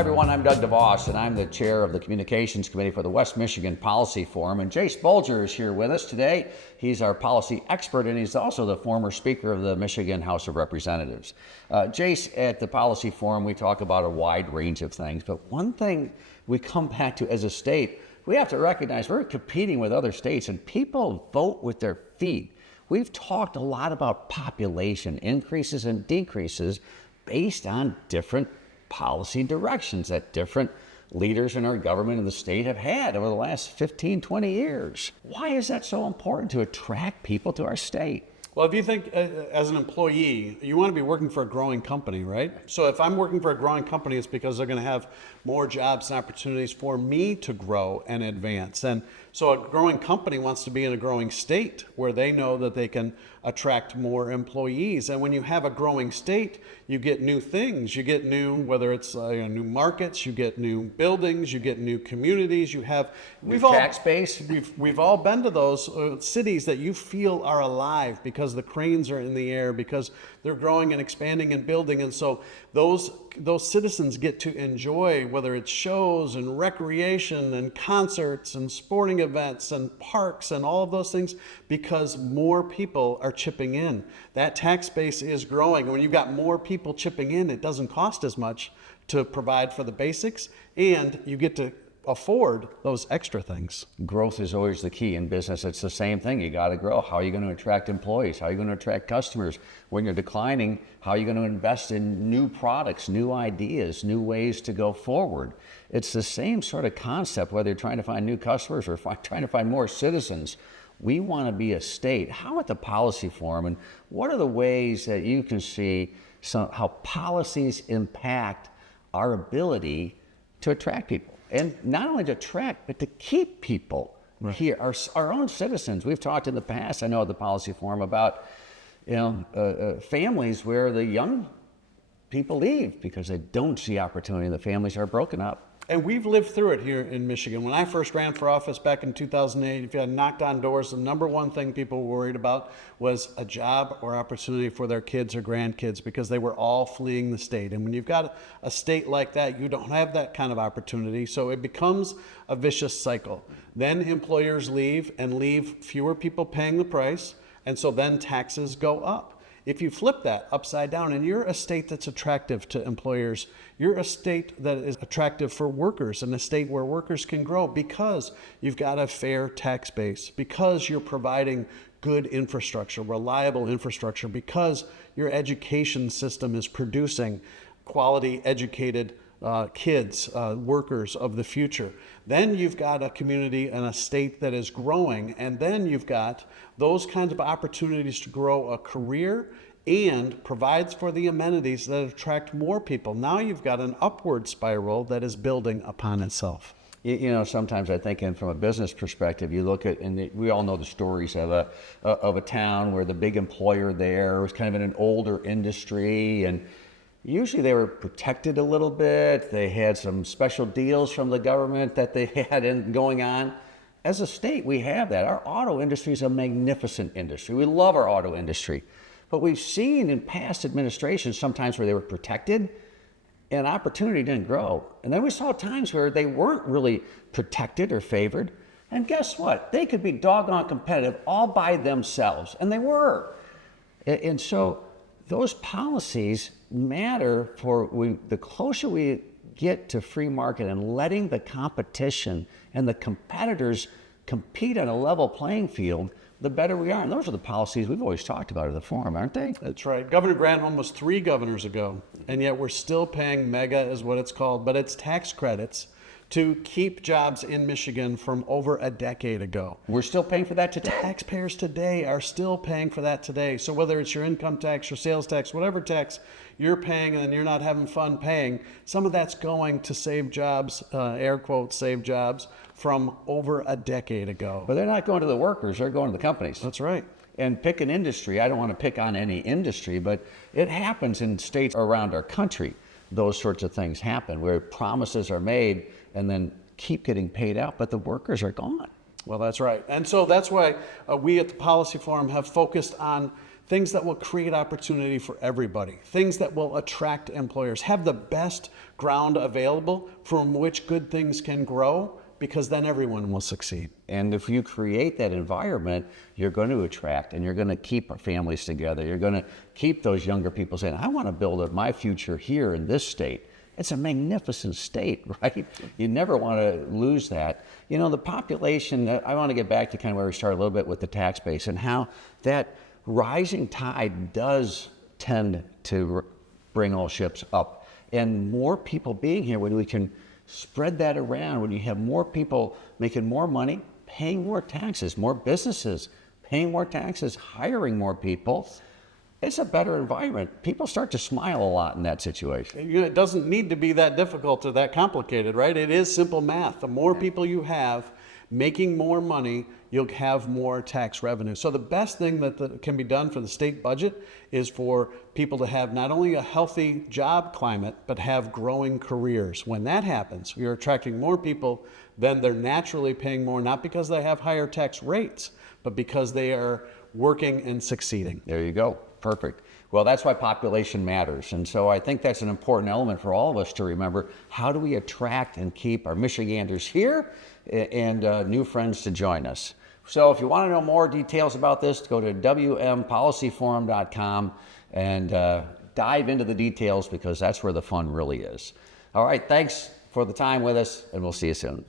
Hi everyone, I'm Doug DeVos, and I'm the chair of the Communications Committee for the West Michigan Policy Forum. And Jase Bolger is here with us today. He's our policy expert, and he's also the former Speaker of the Michigan House of Representatives. Jase, at the Policy Forum, we talk about a wide range of things, but one thing we come back to as a state, we have to recognize we're competing with other states, and people vote with their feet. We've talked a lot about population increases and decreases based on different policy directions that different leaders in our government and the state have had over the last 15, 20 years. Why is that so important to attract people to our state? Well, if you think as an employee, you want to be working for a growing company, right? So if I'm working for a growing company, it's because they're going to have more jobs and opportunities for me to grow and advance. And so a growing company wants to be in a growing state where they know that they can attract more employees. And when you have a growing state, you get new things. You get new, whether it's new markets, you get new buildings, you get new communities. You have tax base. We've all been to those cities that you feel are alive because the cranes are in the air, because they're growing and expanding and building. And so those citizens get to enjoy, whether it's shows and recreation and concerts and sporting events and parks and all of those things, because more people are chipping in. That tax base is growing. And when you've got more people chipping in, it doesn't cost as much to provide for the basics, and you get to afford those extra things. Growth is always the key in business. It's the same thing. You got to grow. How are you going to attract employees? How are you going to attract customers? When you're declining, how are you going to invest in new products, new ideas, new ways to go forward? It's the same sort of concept, whether you're trying to find new customers or trying to find more citizens. We want to be a state. How at the Policy Forum, and what are the ways that you can see how policies impact our ability to attract people? And not only to attract, but to keep people here, our own citizens. We've talked in the past, I know at the Policy Forum, about families where the young people leave because they don't see opportunity and the families are broken up. And we've lived through it here in Michigan. When I first ran for office back in 2008, if you had knocked on doors, the number one thing people were worried about was a job or opportunity for their kids or grandkids, because they were all fleeing the state. And when you've got a state like that, you don't have that kind of opportunity. So it becomes a vicious cycle. Then employers leave and leave fewer people paying the price. And so then taxes go up. If you flip that upside down and you're a state that's attractive to employers, you're a state that is attractive for workers, and a state where workers can grow because you've got a fair tax base, because you're providing good infrastructure, reliable infrastructure, because your education system is producing quality educated kids, workers of the future. Then you've got a community and a state that is growing, and then you've got those kinds of opportunities to grow a career and provides for the amenities that attract more people. Now you've got an upward spiral that is building upon itself. You know, sometimes I think, and from a business perspective, you look at, and we all know the stories of a town where the big employer there was kind of in an older industry, and usually they were protected a little bit. They had some special deals from the government that they had going on. As a state, we have that. Our auto industry is a magnificent industry. We love our auto industry. But we've seen in past administrations sometimes where they were protected and opportunity didn't grow. And then we saw times where they weren't really protected or favored. And guess what? They could be doggone competitive all by themselves. And they were. And so those policies matter the closer we get to free market and letting the competition and the competitors compete on a level playing field, the better we are. And those are the policies we've always talked about at the forum, aren't they? That's right. Governor Granholm was 3 governors ago, and yet we're still paying MEGA is what it's called, but it's tax credits to keep jobs in Michigan from over a decade ago. We're still paying for that today. Taxpayers today are still paying for that today. So whether it's your income tax or sales tax, whatever tax you're paying and you're not having fun paying, some of that's going to save jobs, air quotes, save jobs from over a decade ago. But they're not going to the workers, they're going to the companies. That's right. And pick an industry. I don't want to pick on any industry, but it happens in states around our country. Those sorts of things happen where promises are made and then keep getting paid out, but the workers are gone. Well, that's right. And so that's why we at the Policy Forum have focused on things that will create opportunity for everybody, things that will attract employers, have the best ground available from which good things can grow, because then everyone will succeed. And if you create that environment, you're going to attract and you're going to keep our families together. You're going to keep those younger people saying, I want to build my future here in this state. It's a magnificent state, right? You never want to lose that. You know, the population, I want to get back to kind of where we started a little bit with the tax base and how that rising tide does tend to bring all ships up. And more people being here, when we can spread that around, when you have more people making more money, paying more taxes, more businesses paying more taxes, hiring more people, it's a better environment. People start to smile a lot in that situation. It doesn't need to be that difficult or that complicated, right? It is simple math. The more people you have making more money, you'll have more tax revenue. So the best thing that can be done for the state budget is for people to have not only a healthy job climate, but have growing careers. When that happens, you're attracting more people, then they're naturally paying more, not because they have higher tax rates, but because they are working and succeeding. There you go. Perfect. Well, that's why population matters. And so I think that's an important element for all of us to remember. How do we attract and keep our Michiganders here and new friends to join us? So if you want to know more details about this, go to wmpolicyforum.com and dive into the details, because that's where the fun really is. All right, thanks for the time with us, and we'll see you soon.